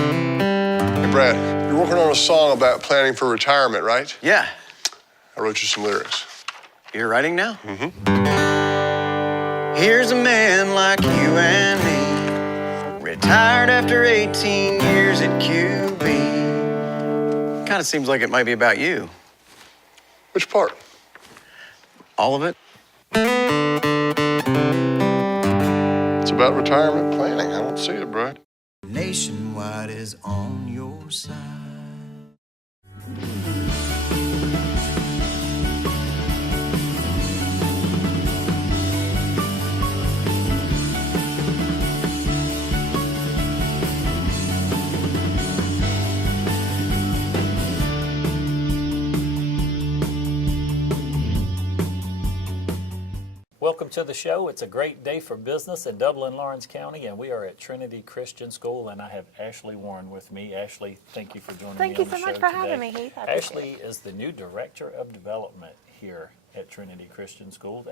Hey, Brad, you're working on a song about planning for retirement, right? Yeah. I wrote you some lyrics. You're writing now? Mm-hmm. Here's a man like you and me, retired after 18 years at QB. Kind of seems like it might be about you. Which part? All of it? It's about retirement planning. I don't see it, Brad. Nationwide is on your side. Welcome to the show. It's a great day for business in Dublin, Lawrence County, and we are at Trinity Christian School, and I have Ashley Warren with me. Ashley, thank you for joining me on the show today. Thank you so much for having me, Heath. Ashley is the new Director of Development here at Trinity Christian School.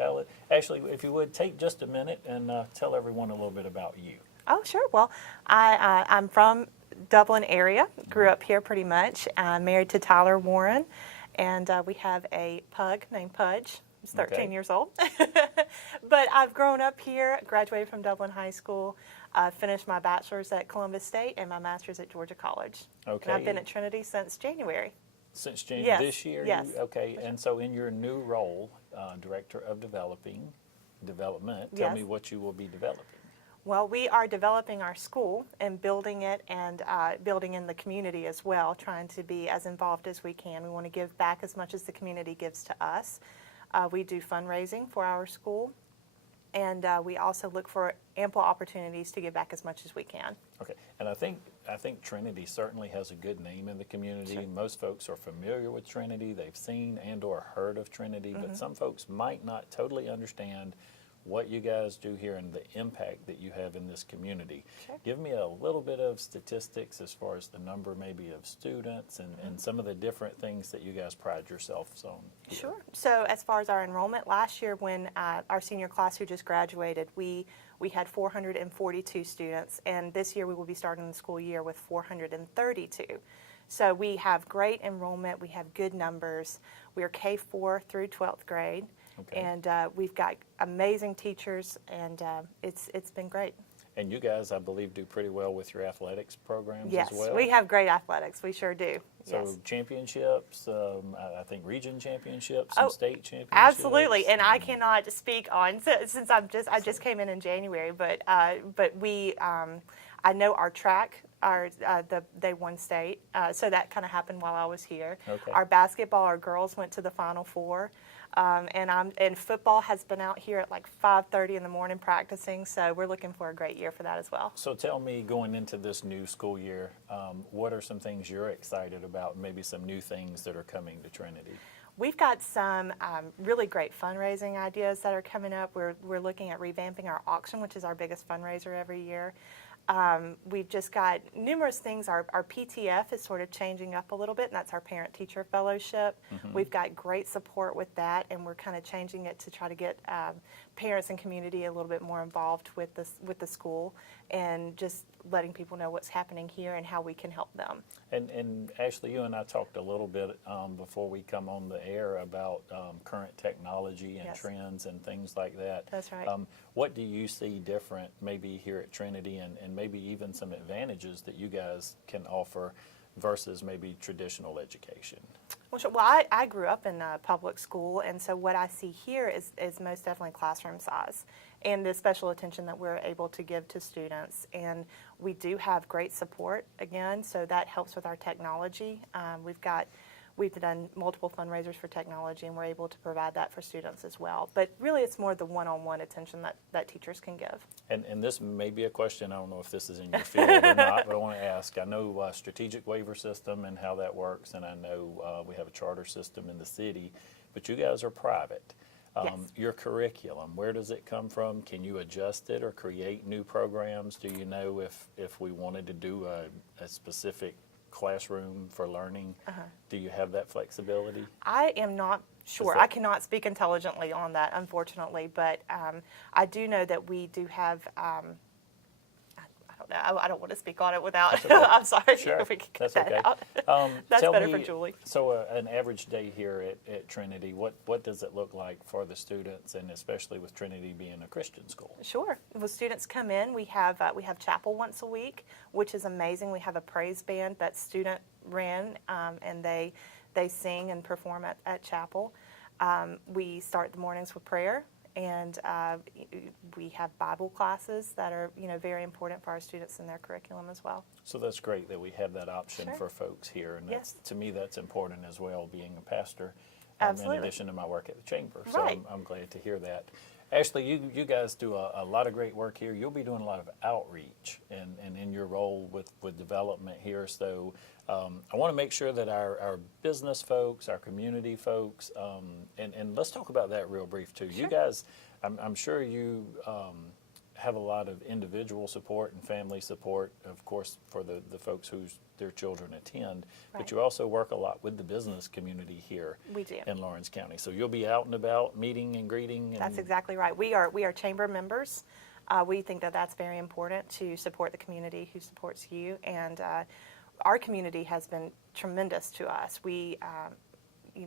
Ashley, if you would, take just a minute and tell everyone a little bit about you. Oh, sure. Well, I'm from Dublin area, grew up here pretty much. I'm married to Tyler Warren, and we have a pug named Pudge. He's 13 years old. But I've grown up here, graduated from Dublin High School, finished my bachelor's at Columbus State and my master's at Georgia College. Okay. And I've been at Trinity since January. Since January Yes. this year? Yes. Okay, and so in your new role, Director of Development, tell me what you will be developing. Well, we are developing our school and building it and building in the community as well, trying to be as involved as we can. We want to give back as much as the community gives to us. We do fundraising for our school, and we also look for ample opportunities to give back as much as we can. Okay, and I think Trinity certainly has a good name in the community. Sure. Most folks are familiar with Trinity. They've seen and or heard of Trinity, but some folks might not totally understand what you guys do here and the impact that you have in this community. Sure. Give me a little bit of statistics as far as the number maybe of students and some of the different things that you guys pride yourselves on here. Sure. So as far as our enrollment, last year when our senior class who just graduated, we had 442 students, and this year we will be starting the school year with 432. So we have great enrollment, we have good numbers. We are K-4 through 12th grade. Okay. And we've got amazing teachers, and it's been great. And you guys, I believe, do pretty well with your athletics programs Yes, as well? we have great athletics. We sure do. So yes. Championships, I think region championships, some state championships. Absolutely, and I cannot speak on since I just came in January, but we I know our track. They won state, so that kind of happened while I was here. Okay. Our basketball, our girls went to the Final Four, and football has been out here at like 5:30 in the morning practicing. So we're looking for a great year for that as well. So tell me, going into this new school year, what are some things you're excited about? Maybe some new things that are coming to Trinity. We've got some really great fundraising ideas that are coming up. We're looking at revamping our auction, which is our biggest fundraiser every year. We've just got numerous things. Our PTF is sort of changing up a little bit, and that's our Parent-Teacher Fellowship. We've got great support with that, and we're kind of changing it to try to get parents and community a little bit more involved with the school, and just letting people know what's happening here and how we can help them. And Ashley, you and I talked a little bit before we come on the air about current technology and Yes. trends and things like that. That's right. What do you see different maybe here at Trinity and maybe even some advantages that you guys can offer versus maybe traditional education? Well, sure. Well, I grew up in a public school, and so what I see here is most definitely classroom size and the special attention that we're able to give to students. And we do have great support, again, so that helps with our technology. We've done multiple fundraisers for technology, and we're able to provide that for students as well. But really, it's more the one-on-one attention that teachers can give. And this may be a question, I don't know if this is in your field or not, but I want to ask. I know strategic waiver system and how that works, and I know we have a charter system in the city, but you guys are private. Yes. Your curriculum, where does it come from? Can you adjust it or create new programs? Do you know if we wanted to do a specific classroom for learning, do you have that flexibility? I am not sure. I cannot speak intelligently on that, unfortunately, but I do know that we do have, I don't know. I don't want to speak on it without. That's okay. I'm sorry. Sure. If we could cut That's that okay. out. That's Tell better me, for Julie. So an average day here at Trinity, what does it look like for the students, and especially with Trinity being a Christian school? Sure. When students come in, we have chapel once a week, which is amazing. We have a praise band that's student ran, and they sing and perform at chapel. We start the mornings with prayer, and we have Bible classes that are very important for our students in their curriculum as well. So that's great that we have that option Sure. for folks here, and Yes. to me that's important as well, being a pastor, Absolutely. in addition to my work at the chamber. So Right. I'm glad to hear that. Ashley, you guys do a lot of great work here. You'll be doing a lot of outreach and in your role with development here. So I want to make sure that our business folks, our community folks, and let's talk about that real brief too. Sure. You guys, I'm sure you have a lot of individual support and family support, of course, for the folks whose their children attend, but Right. you also work a lot with the business community here We do. in Lawrence County. So you'll be out and about, meeting and greeting. And That's exactly right. We are chamber members. We think that that's very important to support the community who supports you, and our community has been tremendous to us.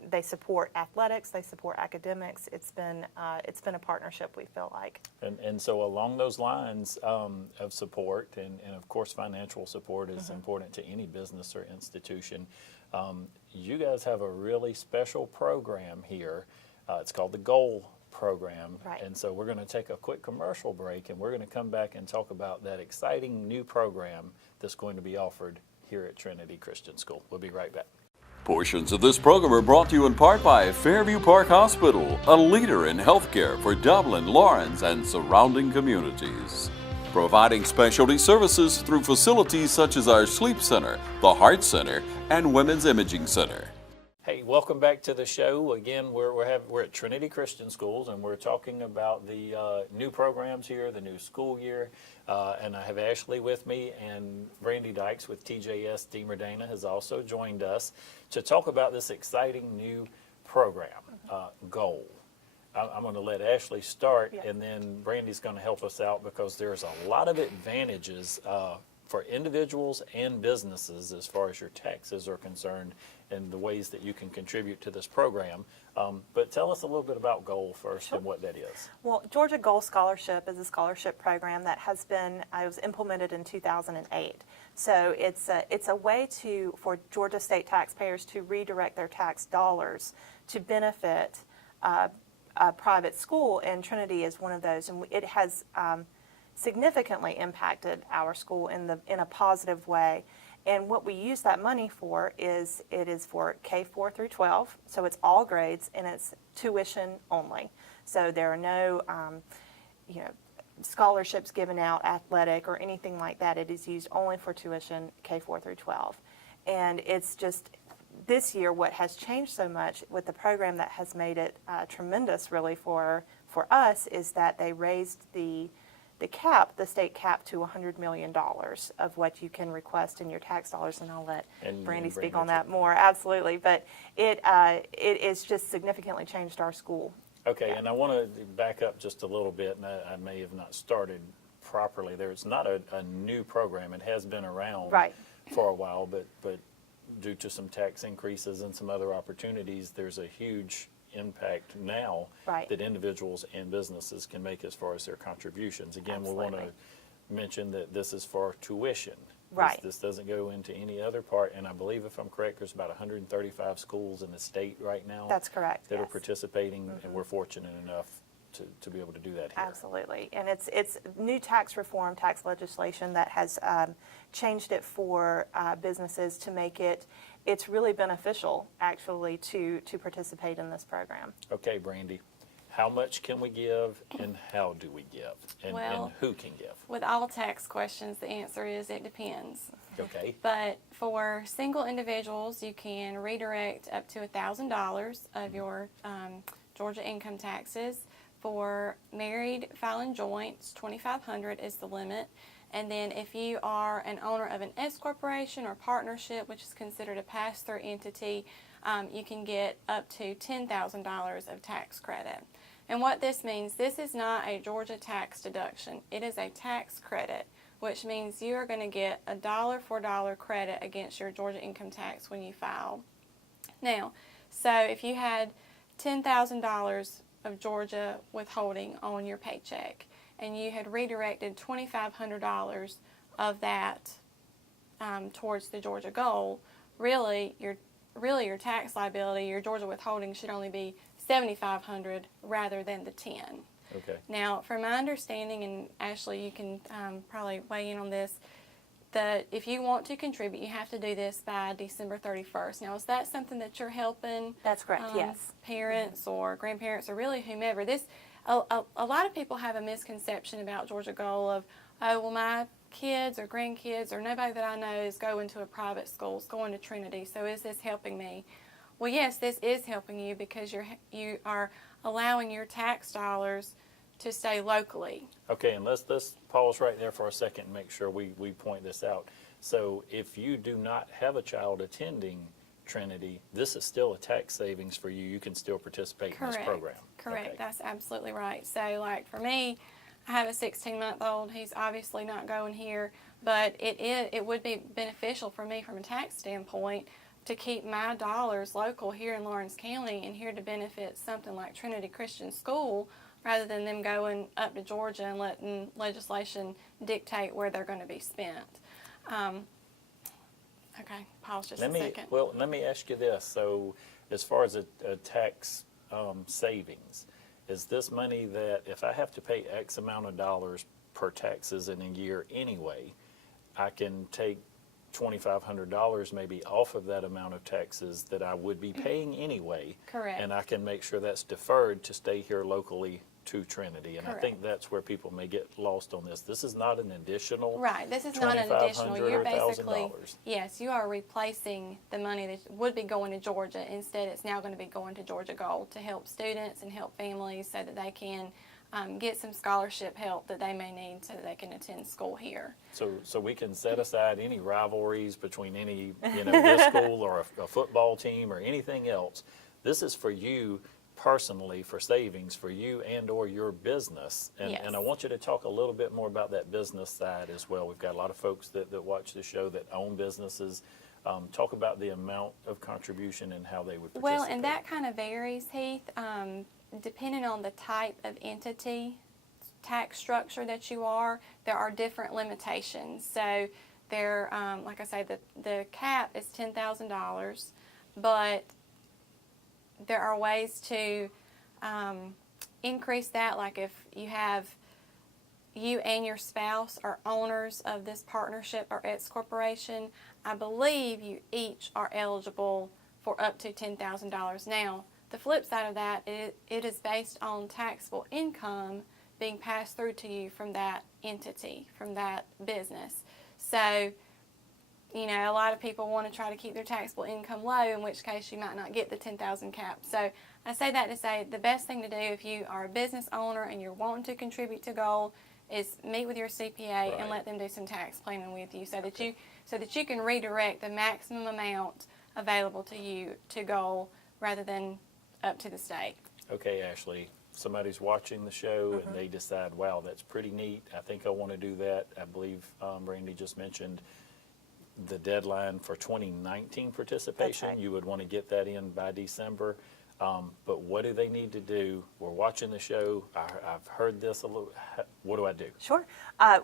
They support athletics, they support academics. It's been a partnership, we feel like. And so along those lines of support, and of course financial support is important to any business or institution, you guys have a really special program here. It's called the GOAL program. Right. And so we're going to take a quick commercial break, and we're going to come back and talk about that exciting new program that's going to be offered here at Trinity Christian School. We'll be right back. Portions of this program are brought to you in part by Fairview Park Hospital, a leader in healthcare for Dublin, Lawrence, and surrounding communities. Providing specialty services through facilities such as our Sleep Center, the Heart Center, and Women's Imaging Center. Hey, welcome back to the show. Again, we're at Trinity Christian Schools, and we're talking about the new programs here, the new school year. And I have Ashley with me, and Brandi Dykes with TJS Deemer Dana has also joined us to talk about this exciting new program, GOAL. I'm going to let Ashley start, Yes. and then Brandy's going to help us out, because there's a lot of advantages for individuals and businesses as far as your taxes are concerned and the ways that you can contribute to this program. But tell us a little bit about GOAL first and what that is. Well, Georgia Gold Scholarship is a scholarship program that has been, it was implemented in 2008. So it's a way for Georgia state taxpayers to redirect their tax dollars to benefit a private school, and Trinity is one of those. And it has significantly impacted our school in a positive way. And what we use that money for is for K-4 through 12, so it's all grades, and it's tuition only. So there are no scholarships given out, athletic or anything like that. It is used only for tuition K-4 through 12. And it's just this year what has changed so much with the program that has made it tremendous really for us is that they raised the state cap to $100 million of what you can request in your tax dollars, and I'll let Brandi speak on that more. Absolutely, but it has just significantly changed our school. Okay, Yeah. and I want to back up just a little bit, and I may have not started properly there. It's not a new program. It has been around Right. for a while, but due to some tax increases and some other opportunities, there's a huge impact now Right. that individuals and businesses can make as far as their contributions. Again, we want to Absolutely. mention that this is for tuition. Right. This doesn't go into any other part, and I believe, if I'm correct, there's about 135 schools in the state right now. That's correct, That are yes. participating, and we're fortunate enough to be able to do that here. Absolutely, and it's new tax reform, tax legislation that has changed it for businesses to make it's really beneficial actually to participate in this program. Okay, Brandi, how much can we give, and how do we give, and Well- who can give? With all tax questions, the answer is it depends. Okay, But for single individuals, you can redirect up to $1,000 of your Georgia income taxes. For married filing joints, $2,500 is the limit. And then if you are an owner of an S corporation or partnership, which is considered a pass-through entity, you can get up to $10,000 of tax credit. And what this means, this is not a Georgia tax deduction. It is a tax credit which means you are going to get a dollar for dollar credit against your Georgia income tax when you file. Now, so if you had $10,000 of Georgia withholding on your paycheck and you had redirected $2,500 of that towards the Georgia goal, really your tax liability, your Georgia withholding should only be $7,500 rather than the $10,000. Okay. Now, from my understanding, and Ashley, you can probably weigh in on this, that if you want to contribute, you have to do this by December 31st. Now, is that something that you're helping? That's correct, yes. Parents or grandparents or really whomever. A lot of people have a misconception about Georgia Goal of, oh, well, my kids or grandkids or nobody that I know is going to a private school, is going to Trinity, so is this helping me? Well, yes, this is helping you because you are allowing your tax dollars to stay locally. Okay, and let's pause right there for a second and make sure we point this out. So if you do not have a child attending Trinity, this is still a tax savings for you. You can still participate in this program. Correct. Okay. That's absolutely right. So, like for me, I have a 16-month-old. He's obviously not going here, but it would be beneficial for me from a tax standpoint to keep my dollars local here in Lawrence County and here to benefit something like Trinity Christian School, rather than them going up to Georgia and letting legislation dictate where they're going to be spent. Okay, pause just a second. Well, let me ask you this. So as far as a tax savings, is this money that if I have to pay X amount of dollars per taxes in a year anyway, I can take $2,500 maybe off of that amount of taxes that I would be paying anyway? Correct. And I can make sure that's deferred to stay here locally to Trinity. And Correct. I think that's where people may get lost on this. This is not an additional Right, this is not an additional. You're basically, $2,500. yes, you are replacing the money that would be going to Georgia. Instead, it's now going to be going to Georgia Gold to help students and help families so that they can get some scholarship help that they may need so that they can attend school here. So we can set aside any rivalries between any, this school or a football team or anything else. This is for you personally, for savings, for you and or your business. And, Yes. and I want you to talk a little bit more about that business side as well. We've got a lot of folks that watch the show that own businesses. Talk about the amount of contribution and how they would participate. Well, and that kind of varies, Heath, depending on the type of entity, tax structure that you are, there are different limitations. So there, like I say, the cap is $10,000, but there are ways to increase that, like if you and your spouse are owners of this partnership or X corporation, I believe you each are eligible for up to $10,000. Now, the flip side of that, it is based on taxable income being passed through to you from that entity, from that business. So, a lot of people want to try to keep their taxable income low, in which case you might not get the $10,000 cap. So I say that to say the best thing to do if you are a business owner and you're wanting to contribute to Goal is meet with your CPA and let them do some tax planning with you so that you can redirect the maximum amount available to you to Goal rather than up to the state. Okay, Ashley, somebody's watching the show and they decide, wow, that's pretty neat. I think I want to do that. I believe Brandi just mentioned the deadline for 2019 participation. That's right. You would want to get that in by December. But what do they need to do? We're watching the show. I've heard this a little. What do I do? Sure.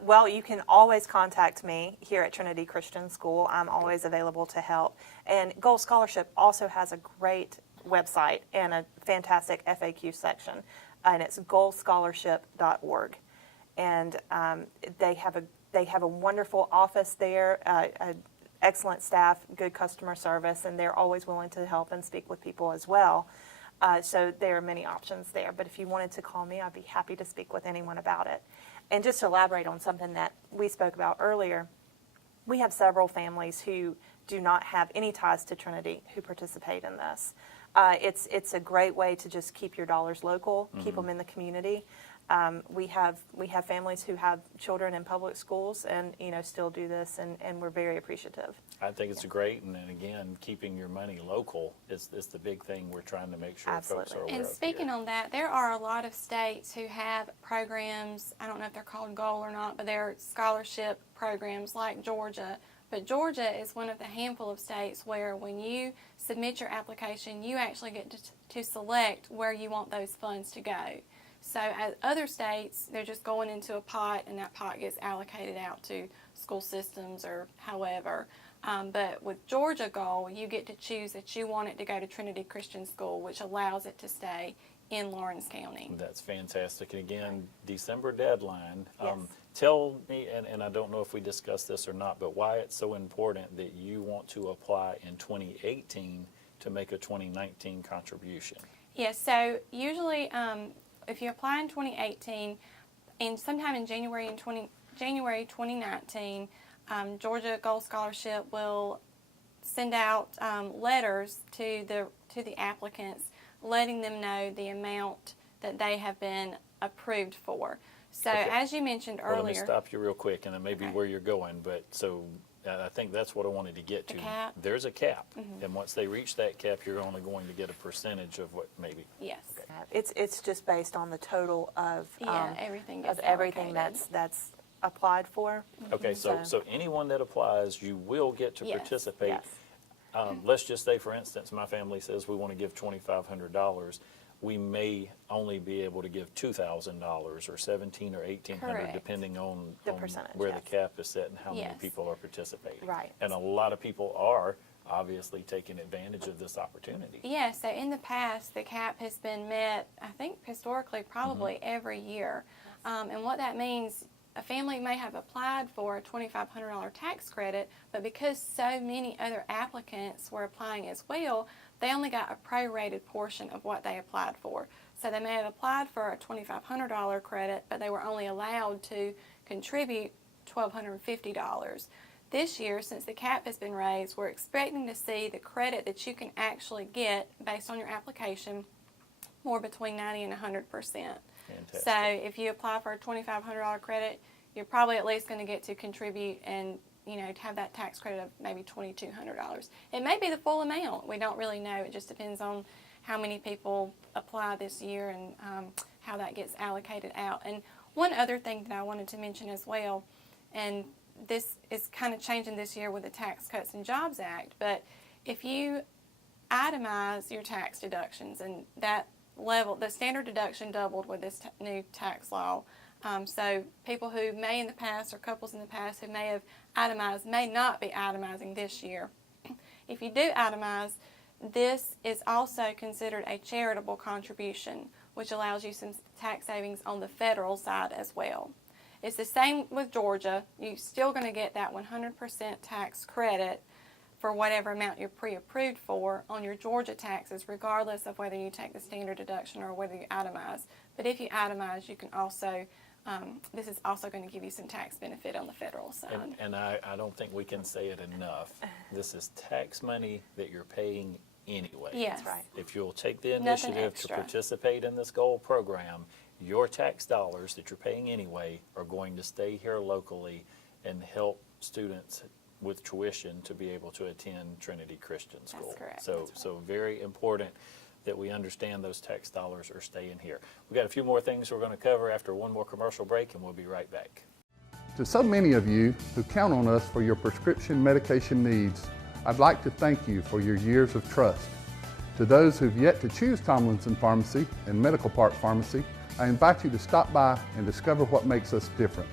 Well, you can always contact me here at Trinity Christian School. I'm always available to help. And Gold Scholarship also has a great website and a fantastic FAQ section, and it's goldscholarship.org. And they have a wonderful office there, excellent staff, good customer service, and they're always willing to help and speak with people as well. So there are many options there. But if you wanted to call me, I'd be happy to speak with anyone about it. And just to elaborate on something that we spoke about earlier, we have several families who do not have any ties to Trinity who participate in this. It's a great way to just keep your dollars local, keep them in the community. We have families who have children in public schools and, still do this, and we're very appreciative. I think it's great, and then again, keeping your money local is the big thing we're trying to make sure folks Absolutely. are aware And of speaking here. on that, there are a lot of states who have programs, I don't know if they're called GOAL or not, but they're scholarship programs like Georgia. But Georgia is one of the handful of states where when you submit your application, you actually get to select where you want those funds to go. So at other states, they're just going into a pot, and that pot gets allocated out to school systems or however. But with Georgia GOAL, you get to choose that you want it to go to Trinity Christian School, which allows it to stay in Lawrence County. That's fantastic. And again, December deadline. Yes. Tell me, and I don't know if we discussed this or not, but why it's so important that you want to apply in 2018 to make a 2019 contribution. Yes, so usually if you apply in 2018, and sometime in January 2019, Georgia Gold Scholarship will send out letters to the applicants, letting them know the amount that they have been approved for. So Okay. as you mentioned Well, let me earlier, stop you real quick, and then maybe Okay. where you're going. But so I think that's what I wanted to get The to. cap? There's a cap, and once they reach that cap, you're only going to get a percentage of what maybe. yes, It's just based on the total of everything of gets everything allocated. that's applied for. Okay, so anyone that applies, you will get to Yes. participate. Yes. Let's just say, for instance, my family says we want to give $2,500. We may only be able to give $2,000 or $1,700 or $1,800, Correct. depending on, The on percentage, where yes. the cap is set and how many Yes. people are participating. Right. And a lot of people are obviously taking advantage of this opportunity. Yeah, so in the past, the cap has been met, I think historically, probably every year. And what that means, a family may have applied for a $2,500 tax credit, but because so many other applicants were applying as well, they only got a prorated portion of what they applied for. So they may have applied for a $2,500 credit, but they were only allowed to contribute $1,250. This year, since the cap has been raised, we're expecting to see the credit that you can actually get based on your application more between 90 and 100%. Fantastic. So if you apply for a $2,500 credit, you're probably at least going to get to contribute and to have that tax credit of maybe $2,200. It may be the full amount. We don't really know. It just depends on how many people apply this year and how that gets allocated out. And one other thing that I wanted to mention as well, and this is kind of changing this year with the Tax Cuts and Jobs Act, but if you itemize your tax deductions, and that level, the standard deduction doubled with this new tax law. So people who may in the past, or couples in the past who may have itemized, may not be itemizing this year. If you do itemize, this is also considered a charitable contribution, which allows you some tax savings on the federal side as well. It's the same with Georgia. You're still going to get that 100% tax credit for whatever amount you're pre-approved for on your Georgia taxes, regardless of whether you take the standard deduction or whether you itemize. But if you itemize, you can also, this is also going to give you some tax benefit on the federal side. And I don't think we can say it enough. This is tax money that you're paying anyway. Yes. That's right. If you'll take the Nothing initiative to extra. participate in this gold program, your tax dollars that you're paying anyway are going to stay here locally and help students with tuition to be able to attend Trinity Christian School. correct. So, That's right. so very important that we understand those tax dollars are staying here. We've got a few more things we're going to cover after one more commercial break, and we'll be right back. To so many of you who count on us for your prescription medication needs, I'd like to thank you for your years of trust. To those who've yet to choose Tomlinson Pharmacy and Medical Park Pharmacy, I invite you to stop by and discover what makes us different.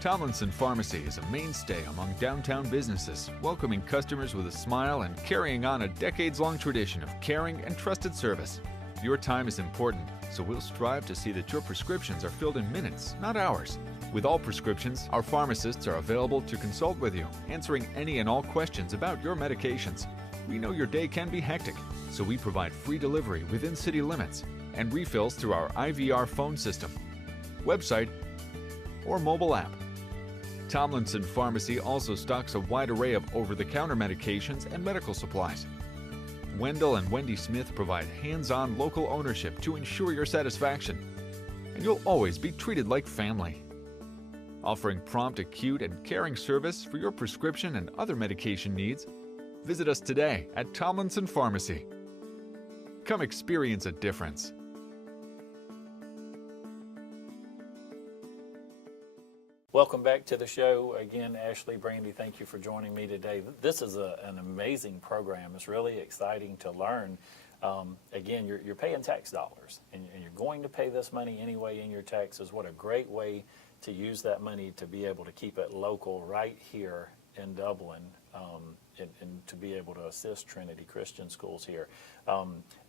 Tomlinson Pharmacy is a mainstay among downtown businesses, welcoming customers with a smile and carrying on a decades-long tradition of caring and trusted service. Your time is important, so we'll strive to see that your prescriptions are filled in minutes, not hours. With all prescriptions, our pharmacists are available to consult with you, answering any and all questions about your medications. We know your day can be hectic, so we provide free delivery within city limits and refills through our IVR phone system, website, or mobile app. Tomlinson Pharmacy also stocks a wide array of over-the-counter medications and medical supplies. Wendell and Wendy Smith provide hands-on local ownership to ensure your satisfaction. and you'll always be treated like family. Offering prompt, acute, and caring service for your prescription and other medication needs, visit us today at Tomlinson Pharmacy. Come experience a difference. Welcome back to the show. Again, Ashley, Brandi, thank you for joining me today. This is an amazing program. It's really exciting to learn. Again, you're paying tax dollars, and you're going to pay this money anyway in your taxes. What a great way to use that money to be able to keep it local right here in Dublin, and to be able to assist Trinity Christian Schools here.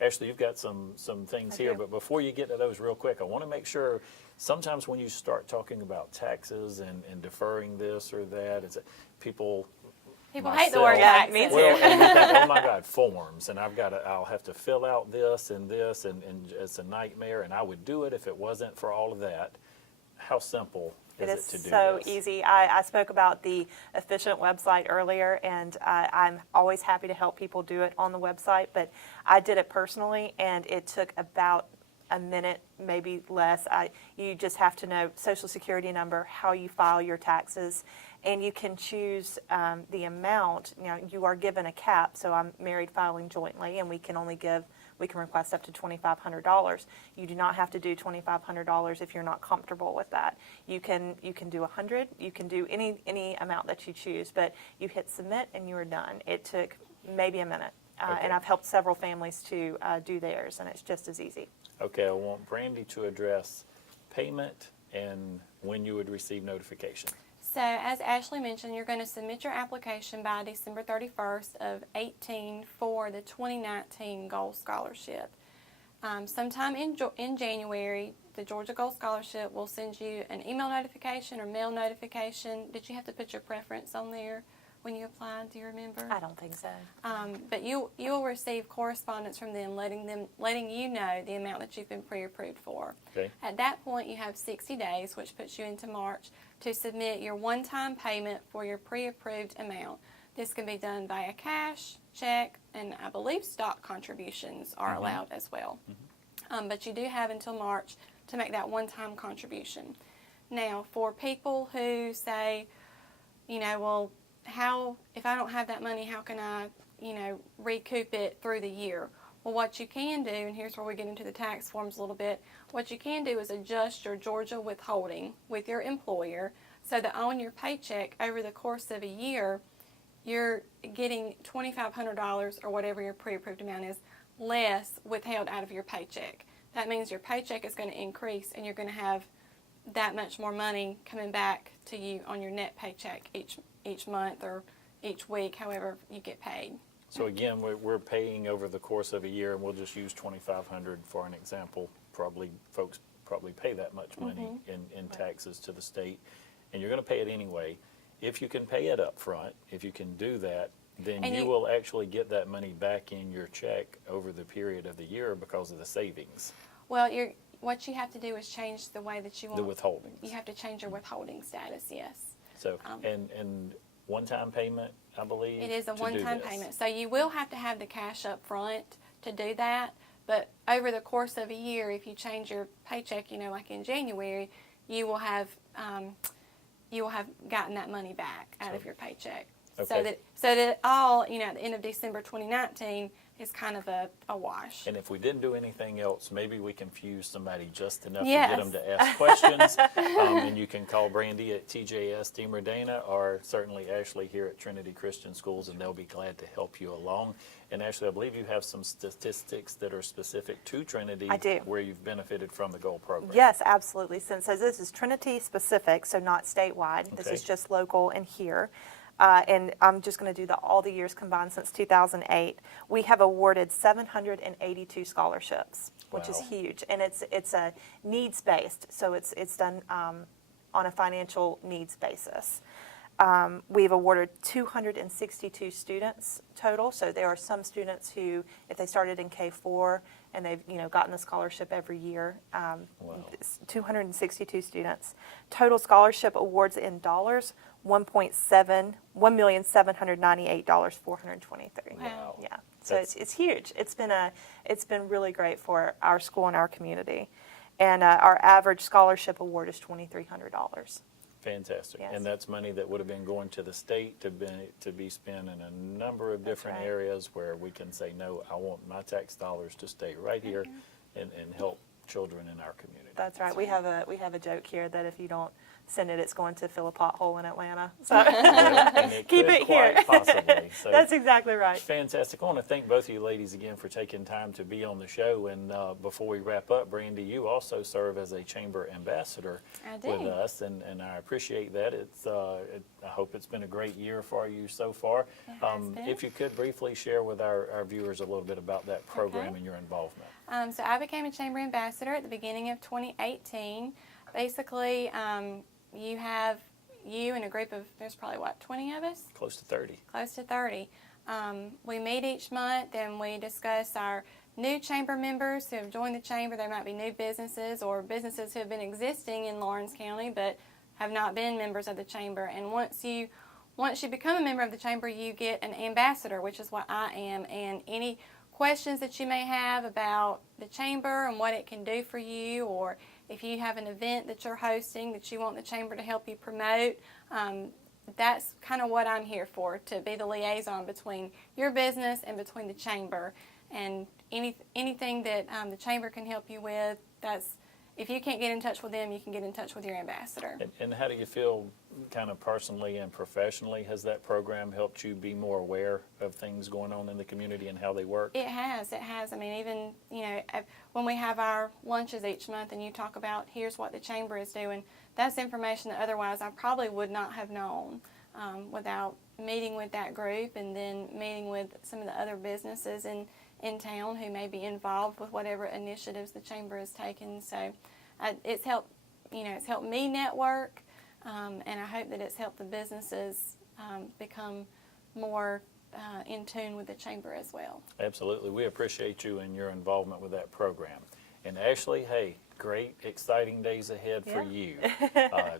Ashley, you've got some things here, but before you get to those real quick, I want to make sure, sometimes when you start talking about taxes and deferring this or that, people hate the word myself, taxes. Me too. well, and you think, oh my God, forms, and I'll have to fill out this and this, and it's a nightmare, and I would do it if it wasn't for all of that. How simple is it to do so this? easy. I spoke about the efficient website earlier, and I'm always happy to help people do it on the website, but I did it personally, and it took about a minute, maybe less. You just have to know Social Security number, how you file your taxes, and you can choose the amount. You know, you are given a cap, so I'm married filing jointly, and we can request up to $2,500. You do not have to do $2,500 if you're not comfortable with that. You can do 100. You can do any amount that you choose, but you hit submit and you are done. It took maybe a minute, and I've helped several families to do theirs, and it's just as easy. Okay, I want Brandi to address payment and when you would receive notification. So as Ashley mentioned, you're going to submit your application by December 31st of 18 for the 2019 Gold Scholarship. Sometime in January, the Georgia Gold Scholarship will send you an email notification or mail notification. Did you have to put your preference on there when you applied? Do you remember? I don't think so. But you'll receive correspondence from them letting you know the amount that you've been pre-approved for. Okay. At that point, you have 60 days, which puts you into March, to submit your one-time payment for your pre-approved amount. This can be done via cash, check, and I believe stock contributions are allowed as well. But you do have until March to make that one-time contribution. Now, for people who say, well, if I don't have that money, how can I, recoup it through the year? Well, what you can do, and here's where we get into the tax forms a little bit, what you can do is adjust your Georgia withholding with your employer so that on your paycheck over the course of a year, you're getting $2,500 or whatever your pre-approved amount is less withheld out of your paycheck. That means your paycheck is going to increase and you're going to have that much more money coming back to you on your net paycheck each month or each week, however you get paid. So again, we're paying over the course of a year, and we'll just use $2,500 for an example. Folks probably pay that much money in taxes to the state, and you're going to pay it anyway. If you can pay it up front, if you can do that, then you will actually get that money back in your check over the period of the year because of the savings. Well, what you have to do is change the way that you want. The withholdings. You have to change your withholding status, yes. So, and one-time payment, I believe. It is a to do one-time this. payment. So you will have to have the cash up front to do that. But over the course of a year, if you change your paycheck, like in January, you will have gotten that money back out of your paycheck. Okay. So that all, at the end of December 2019 is kind of a wash. And if we didn't do anything else, maybe we confuse somebody just enough Yes. to get them to ask questions. And you can call Brandi at TJS Deemer Dana, or certainly Ashley here at Trinity Christian Schools, and they'll be glad to help you along. And Ashley, I believe you have some statistics that are specific to Trinity. I do. Where you've benefited from the Gold program. Yes, absolutely. So this is Trinity specific, so not statewide. This Okay. is just local and here. And I'm just going to do all the years combined since 2008. We have awarded 782 scholarships, which is Wow. huge. And it's a needs-based, so it's done on a financial needs basis. We've awarded 262 students total. So there are some students who, if they started in K4 and they've gotten the scholarship every year, 262 students. Total scholarship awards in dollars, $1,798,423. Wow. Yeah. So it's huge. It's been really great for our school and our community. And our average scholarship award is $2,300. Fantastic. Yes. And that's money that would have been going to the state to be spent in a number of different right. areas where we can say, no, I want my tax dollars to stay right here and help children in our community. That's right. We have a joke here that if you don't send it, it's going to fill a pothole in Atlanta. So And it keep could it here. quite possibly. So That's exactly right. fantastic. I want to thank both of you ladies again for taking time to be on the show. And before we wrap up, Brandi, you also serve as a chamber ambassador I do. with us, and I appreciate that. I hope it's been a great year for you so far. It has been. If you could briefly share with our viewers a little bit about that program Okay. and your involvement. So I became a chamber ambassador at the beginning of 2018. Basically, you and a group of, there's probably, 20 of us? Close to 30. Close to 30. We meet each month and we discuss our new chamber members who have joined the chamber. There might be new businesses or businesses who have been existing in Lawrence County but have not been members of the chamber. And once you become a member of the chamber, you get an ambassador, which is what I am. And any questions that you may have about the chamber and what it can do for you, or if you have an event that you're hosting that you want the chamber to help you promote, that's kind of what I'm here for, to be the liaison between your business and between the chamber. And anything that the chamber can help you with, if you can't get in touch with them, you can get in touch with your ambassador. And how do you feel kind of personally and professionally? Has that program helped you be more aware of things going on in the community and how they work? It has. I mean, even, when we have our lunches each month and you talk about here's what the chamber is doing, that's information that otherwise I probably would not have known without meeting with that group and then meeting with some of the other businesses in town who may be involved with whatever initiatives the chamber has taken. So it's helped me network, and I hope that it's helped the businesses become more in tune with the chamber as well. Absolutely. We appreciate you and your involvement with that program. And Ashley, hey, great, exciting days ahead for you.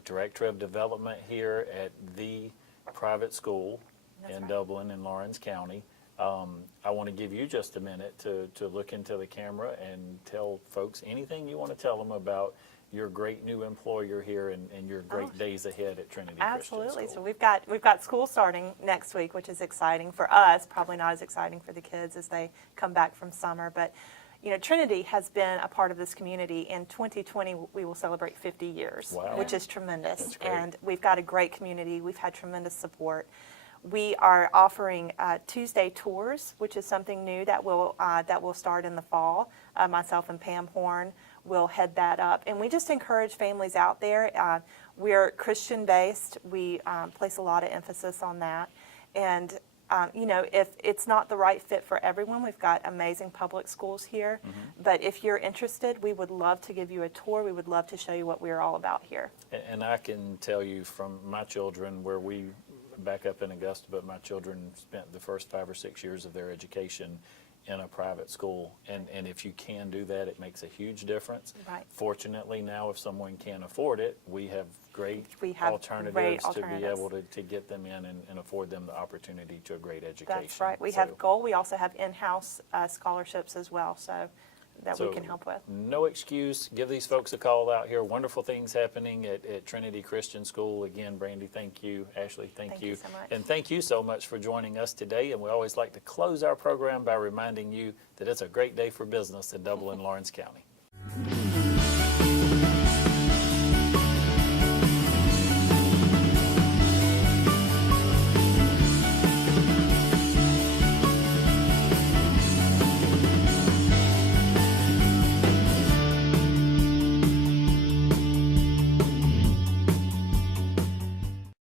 Director of Development here at the private school in Dublin in Lawrence County. I want to give you just a minute to look into the camera and tell folks anything you want to tell them about your great new employer here and your great days ahead at Trinity Absolutely. Christian So School. we've got school starting next week, which is exciting for us. Probably not as exciting for the kids as they come back from summer, but Trinity has been a part of this community. In 2020, we will celebrate 50 years, Wow. which is tremendous. That's great. And we've got a great community. We've had tremendous support. We are offering Tuesday tours, which is something new that will start in the fall. Myself and Pam Horn will head that up. And we just encourage families out there. We're Christian-based. We place a lot of emphasis on that. And if it's not the right fit for everyone, we've got amazing public schools here. But if you're interested, we would love to give you a tour. We would love to show you what we're all about here. And I can tell you from my children, where we back up in Augusta, but my children spent the first 5 or 6 years of their education in a private school. And if you can do that, it makes a huge difference. Right. Fortunately, now if someone can't afford it, we have great We have alternatives great to be alternatives. able to get them in and afford them the opportunity to a great education. That's right. We So- have goal. We also have in-house scholarships as well, so that we So, can help with. No excuse. Give these folks a call out here. Wonderful things happening at Trinity Christian School. Again, Brandi, thank you. Ashley, thank you. Thank you so much. And thank you so much for joining us today. And we always like to close our program by reminding you that it's a great day for business in Dublin, Lawrence County.